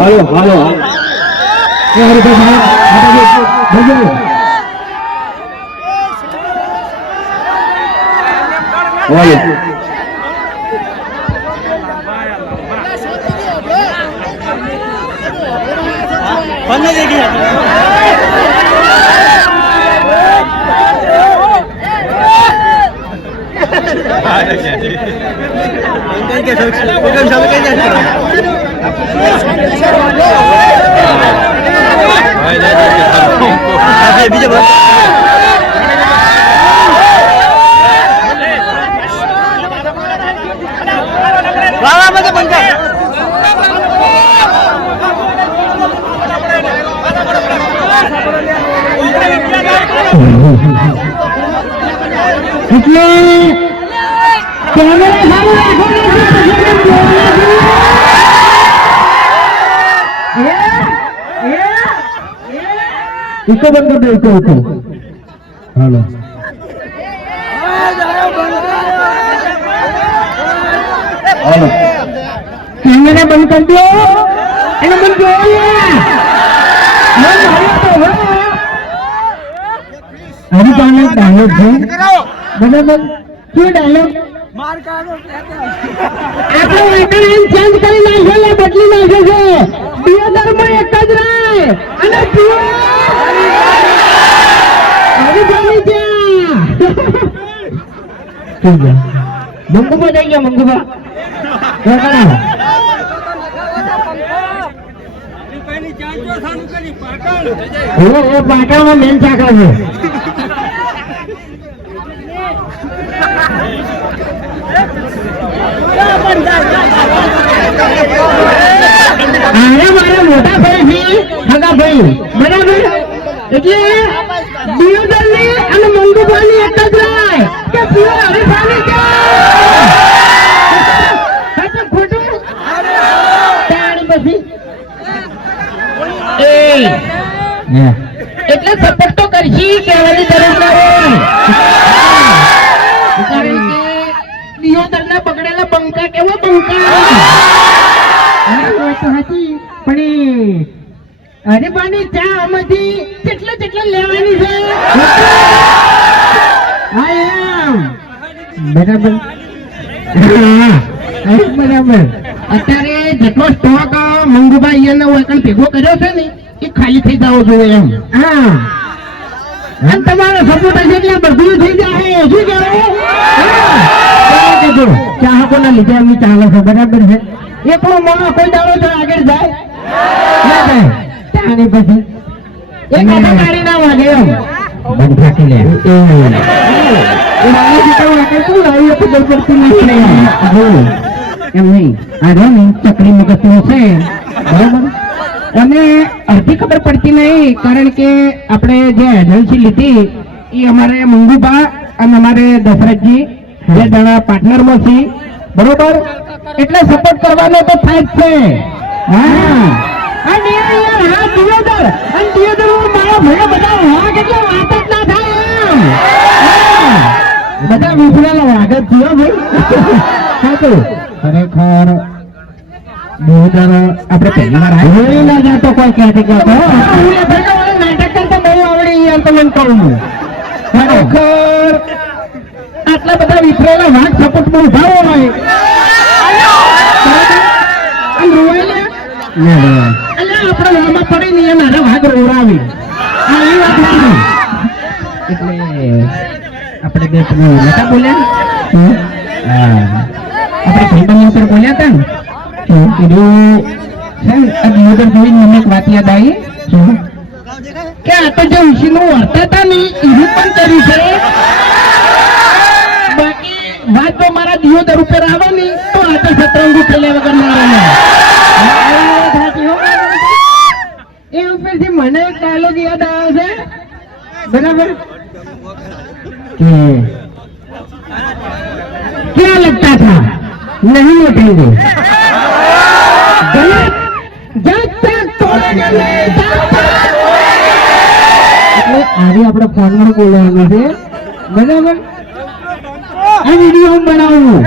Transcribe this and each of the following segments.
아유, 아유. 예, 우리 대신 바닥에 대결. 와, 예. 건너내기 하자. હાલો એટલે કેમેરા સામે રાખો ને ઇકો બંધ કરી દો echo echo hello hello camera બંધ કરી દો એને બંધ હજી ડાયલોગ છે બરાબર શું ડાયલોગ આપણો વાતાવરણ ચેન્જ કરી નાખ્યો લે બદલી નાખ્યો છે. દિયોદરમાં એક જ રહે અને હજી બોલી ત્યાં. ગયા? પાટણમાં મેન ચાકર છે. મારા મોટા ભાઈ એટલે સપોર્ટ તો કરશી કહેવાની જરૂર ન હોય કારણ કે દિયોદરના બગડેલા બરાબર. અત્યારે જેટલો સ્ટોક મંગુભાઈ અહીંયા હોય કણ ભેગો કર્યો છે ને, એ ખાલી થઈ જવો જોઈએ એમ. હા. અને તમારો સપોર્ટ હશે એટલે બધું થઈ જાય શું કહેવું હા. કહેજો ચાહકોના લીધે એમની ચાલે છે બરાબર છે? એકલો મોણો કોઈ દાડો તો આગળ જાય. ના જાય પછી. એ હાથે તાળી ના વાગે એમ. બંધ લે. એ મારી એમ નહીં. આ ને ચકરી મગજનું છે. બરાબર? અને અડધી ખબર પડતી નહીં કારણ કે આપણે જે એજન્સી લીધી એ અમારે મંગુભા અને અમારે દશરથજી બે જણા પાર્ટનરમાં છે. બરોબર? એટલે સપોર્ટ કરવાનો તો થાય જ છે. હા. અને યાર હા દિયોદર અને દિયોદર મારા ભાઈ બધા હા એટલે વાત જ ના થાય બધા વિફરેલા જ થયો ભાઈ. સાચું. ખરેખર દિયોદર આપણે પહેલી આવી ના કોઈ નાટક કરતા બહુ આવડે યાર તમને કહું ખરેખર આટલા બધા વિફરેલા વાઘ સપોર્ટમાં ઊભા હોય. આપણે વામાં પડી ને એના વાઘ રોવડાવી. એટલે આપણે બે બોલ્યા? આપણે ભાઈબંધ ઉપર બોલ્યા હતા ને? ಇದು વાત હતા ને એવું પણ કર્યું એ ઉપરથી મને એક યાદ આવ્યો છે બરાબર ક્યાં લગતા થા? નહીં ઉઠેંગે આજે આપણે ફોનમાં બોલવાનું છે બરાબર આ વિડીયો હું બનાવું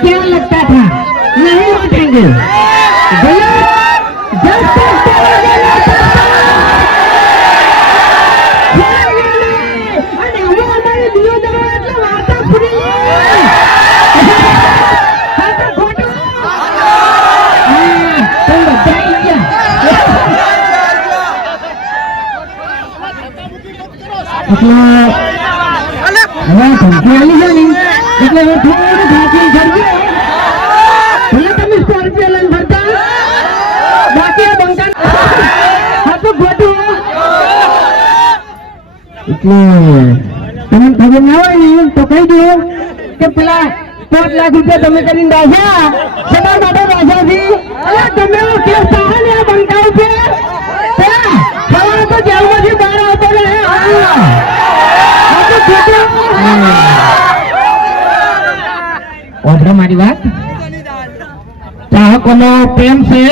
क्या लगता था नहीं उठेंगे गलत એટલે તો કહી દઉં કે પેલા પાંચ લાખ રૂપિયા તમે કરીને રાજા તમારા માટે છે અરે તમે કેસ થાય ને બંકાવ મારી વાત. ચાહકોનો પ્રેમ છે.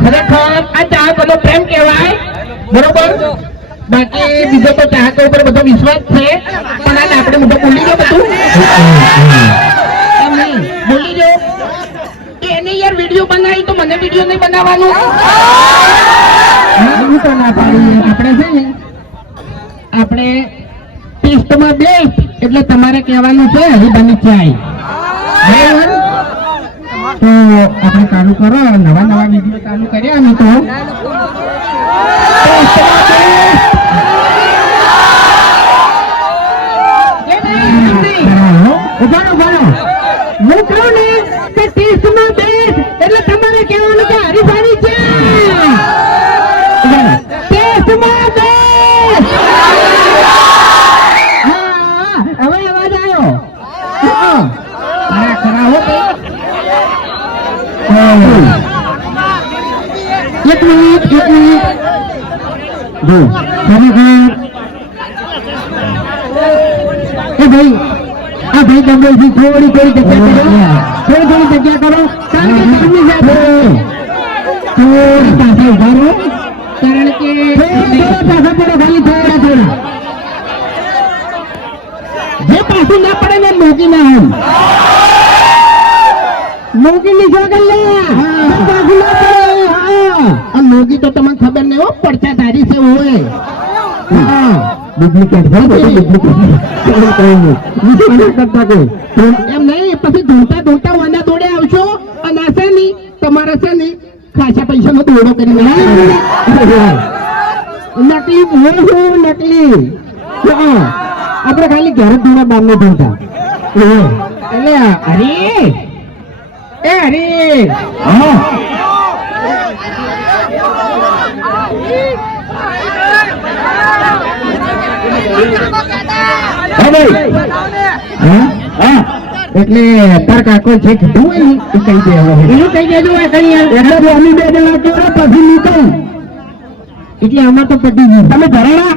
ખરેખર આ ચાહકોનો પ્રેમ કહેવાય. બરોબર? બાકી બીજો તો ચાહકો ઉપર બધો વિશ્વાસ છે, પણ આજે આપણે મોટો બોલી ગયો બધું. બોલી ગયો. એને યાર વીડિયો બનાવી, તો મને વીડિયો નહીં બનાવવાનું. આપણે છે ને, આપણે ટેસ્ટમાં બેસ્ટ, એટલે તમારે કહેવાનું છે હરિભાની ચાય. બરાબર? તો આપણે ચાલુ કરો, નવા નવા વીડિયો ચાલુ કર્યા અમે તો ઉભારો ઉભારો હું કહું ને એટલે તમારે કહેવાનું કે હરિભાની ચાય ઉભારો. ટેસ્ટમાં બેસ્ટ હા, હવે અવાજ આવ્યો હા. ખરા ખરા હો ભાઈ. એક મિનિટ એક મિનિટ. જો ખરેખર એ ભાઈ આ ભાઈ ડબલથી થોડી થોડી જગ્યા કરો. થોડી થોડી જગ્યા કરો. કારણ કે થોડી પાસે ઊભા રહો. કારણ કે પાસે પડો ખાલી થોડા થોડા. જે પાછું ના પડે ને મોગી ના હોય. મોગી જોગલ લે. પાછું ના પડે હા. આ તો તમને ખબર નહીં હો પડતા તારી છે હોય ડુપ્લિકેટ હોય ડુપ્લિકેટ. કરતા કોઈ. એમ નહીં પછી ધોતા ધોતા વાંડા દોડે આવશો અને આ છે નહીં તમારે છે નહીં ખાસા પૈસાનો દોડો કરી નકલી હું. નકલી આપણે ખાલી ઘરે ધોળા બાર ને ધોતા. એટલે અરે એ હરી હા એટલે તાર કાકો છે કે હું એ કહી દે એનું કહી દેજો એ કઈ એટલે અમે બે જણા કેવા પછી નીકળ એટલે આમાં તો પતી ગયું તમે ધરાણા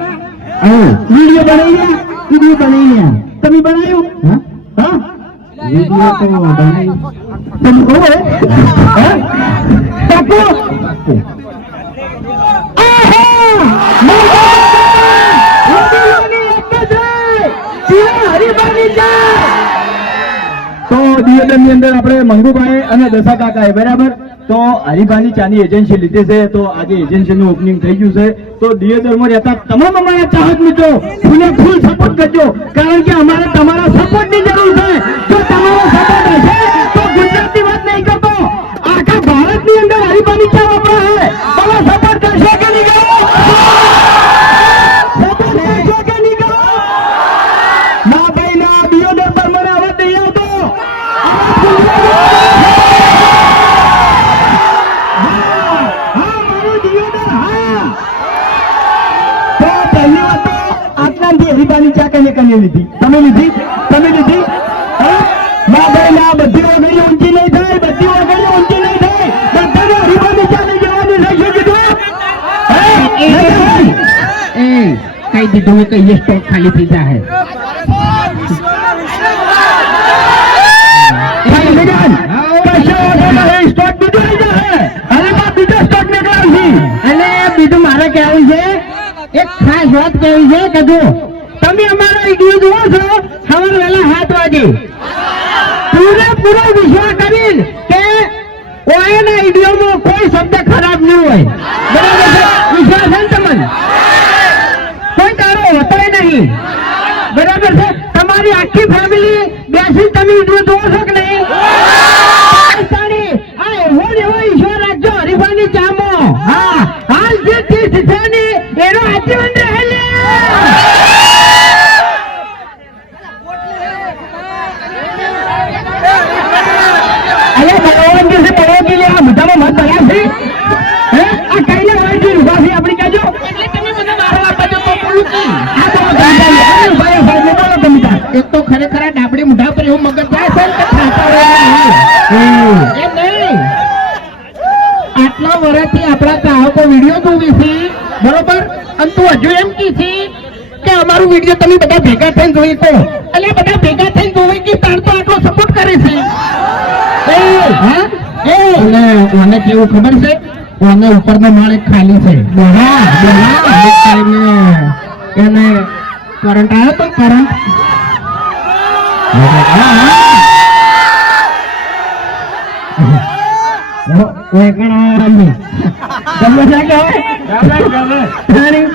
હા વીડિયો બનાવી ગયા વીડિયો બનાવી ગયા તમે બનાવ્યું હા. હા. તો દિયોદરની અંદર આપણે મંગુભાઈ અને દશા કાકાએ બરાબર તો હરિભાની ચાની એજન્સી લીધી છે, તો આજે એજન્સીનું ઓપનિંગ થઈ ગયું છે. તો દિયોદર રહેતા તમામ અમારા ચાહક મિત્રો, ફૂલે ફૂલ સપોર્ટ કરજો. કારણ કે અમારે તમારા સપોર્ટની જરૂર છે. જો તમારો સપોર્ટ હશે, તો ગુજરાતની વાત નહીં કરતો. આખા ભારતની અંદર હરિભાની ચા સ્ટોક નીકળાવશે. અને બીજું મારે કહેવું છે તમે અમારો વીડિયો જુઓ છો, સવાર વહેલા સાત વિશ્વાસ કરીને કે ઓએના વિડીયોમાં કોઈ શબ્દ ખરાબ નહીં હોય બરાબર છે વિશ્વાસ છે ને તમને કોઈ તારો હોતોય નહીં. બરાબર છે? તમારી આખી ફેમિલી બેસી તમે વીડિયો જોવો છો કે નહીં? આ એવો એવો ઈશ્વર રાખજો હરીફાની ચામો. હા હાલ જે તીર્થ છે ને એનો આજીવન રહે લે. અરે ભગવાન જે છે ભગવાન જે આ બધામાં મત ભર્યા છે હે? આ કઈને વાંચી ઊભા છે આપણે કહેજો એટલે તમે મને મારવા બાજુ તો બોલું કી આ તો ગાંડા છે. અરે ભાઈ ભાઈ બોલો તમે તાર. એક તો ખરેખર આ ડાબડી મુઢા પર એવું મગજ જાય છે ને કે ખાતા હોય એમ નહીં આટલા વર્ષથી આપણા ગ્રાહકો વીડિયો જોવે છે બરોબર અને તું એમ કી છે કે અમારું વીડિયો તમે બધા ભેગા થઈને જોઈ તો અને બધા ભેગા થઈને જોવે કે તાર તો આટલો સપોર્ટ કરે છે અને મને કેવું ખબર છે અને ઉપરનો માળ એક ખાલી છે એને કરંટ આવ્યો તો કરંટ ગમે છે કે તારી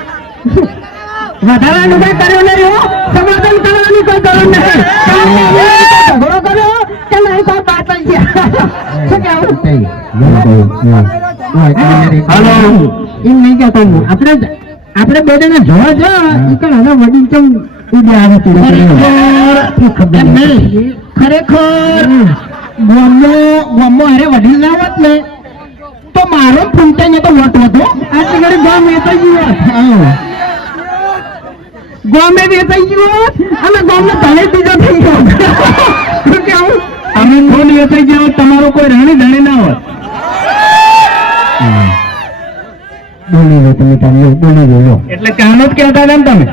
વધારાનું કઈ કર્યું નહીં સમાધાન કરવાનું કોઈ જરૂર નહીં ઝઘડો કર્યો કે નહીં કોઈ વાત છે શું એમ નહીં કહેતો હું. આપણે આપણે બે જોવા જો ઈ હવે વડીલ કેમ ઉડે આવે ખબર નહીં? ખરેખર. ગોમો ગોમો અરે વડીલ ના હોત ને તો મારો ફૂંટે ને તો વટ વધો. આટલી ગામ એ તો ગયું ગોમે વેચાઈ ગયું હોત અને ગોમે તલે બીજો થઈ ગયો શું કેવું અમે ફોન વેચાઈ ગયા તમારું કોઈ રણી ધણી ના હોત. બોલી લો તમે તમે બોલી લો એટલે ચાનો જ કહેતા હતા ને તમે?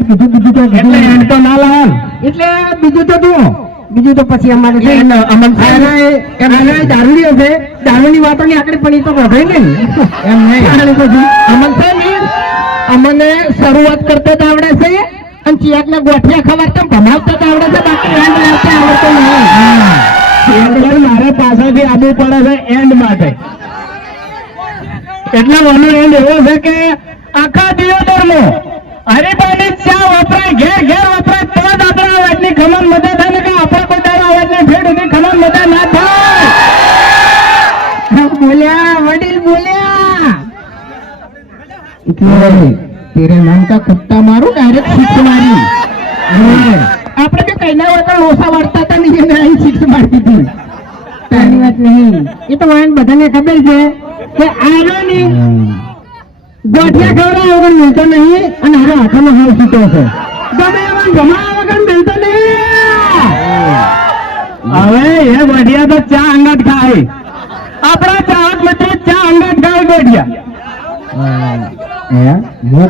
બીજું બીજું તો એટલે એન્ડ તો ના લાવવાનું એટલે બીજું તો જુઓ. બીજું તો પછી અમારે છે. અમન છે. દારૂની વાતો ની આકડી પણ તો વધે ને એમ નહીં. અમન ને અમને શરૂઆત કરતા જ આવડે છે અને ચિયાક ના ગોઠિયા ખવાડતા ભણાવતા જ આવડે છે બાકી એન્ડ લાવતા આવડતો નહીં. મારે પાછળથી આવવું પડે છે એન્ડ માટે. એટલે મને એન્ડ એવો છે કે આખા દિયોદરમાં હરિભાઈની ચા વપરાય ઘેર ઘેર વપરાય તો જ આપણા અવાજની ખમણ મજા થાય ને કે આપણા કોઈ દાડો અવાજની ભેડ સુધી ખમણ મજા ના થાય. બોલ્યા વડીલ બોલ્યા. તેરે નામ કા કુત્તા મારું ડાયરેક્ટ સિક્સ મારી આપણે કે કઈ ના વગર લોસા વાળતા હતા ને એને અહીં સિક્સ મારી દીધી તારી વાત નહીં એ તો વાન બધાને ખબર છે કે આરો ની ગોઠિયા ખવડાવ્યા વગર મિલતો નહીં અને હવે હાથોમાં હાલ સીટો છે ગમે એવા જમા વગર મિલતો નહીં હવે એ ગોઠિયા તો ચા અંગત ખાય આપણા ચાહક મિત્રો ચા અંગત ખાય વઢિયા હું?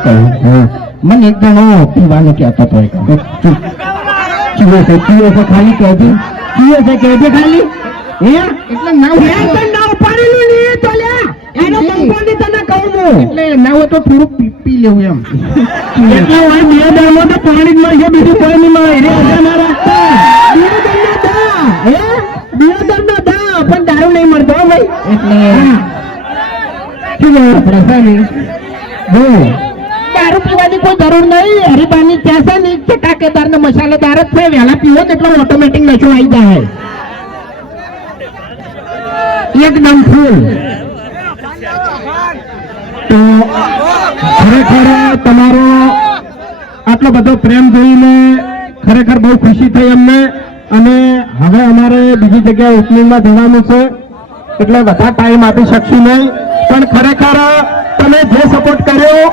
કહું મને એક જણો પીવાનું કહેતો હતો એક પીવો છે પીવો છે ખાલી કહેજે પીવો છે કહેજે ખાલી? હે? એટલે ના તો ના નહીં. તો લ્યા. એનો કંપની તને કહું હું. એટલે ના હોય તો થોડું પી પી લેવું એમ. એટલે હોય બે દાળમાં તો પાણી જ મળશે બીજું કોઈ નહીં મળે. એને અસર ના રાખતા બિયોદરનો દા હે? બિયોદરનો દા પણ દારૂ નહીં મળતો ભાઈ. એટલે શું આપણે દારૂ પીવાની કોઈ જરૂર નહીં. હરીબાની ત્યાં છે ને ચટાકેદાર ને મસાલેદાર જ છે. વહેલા પીવો ને એટલો ઓટોમેટિક નશો આવી જાય. એકદમ ફૂલ તો ખરેખર તમારો આટલો બધો પ્રેમ જોઈને ખરેખર બહુ ખુશી થઈ અમને. અને હવે અમારે બીજી જગ્યાએ ઓપનિંગમાં જવાનું છે. એટલે બધા ટાઈમ આપી શકશું નહીં. પણ ખરેખર તમે જે સપોર્ટ કર્યો.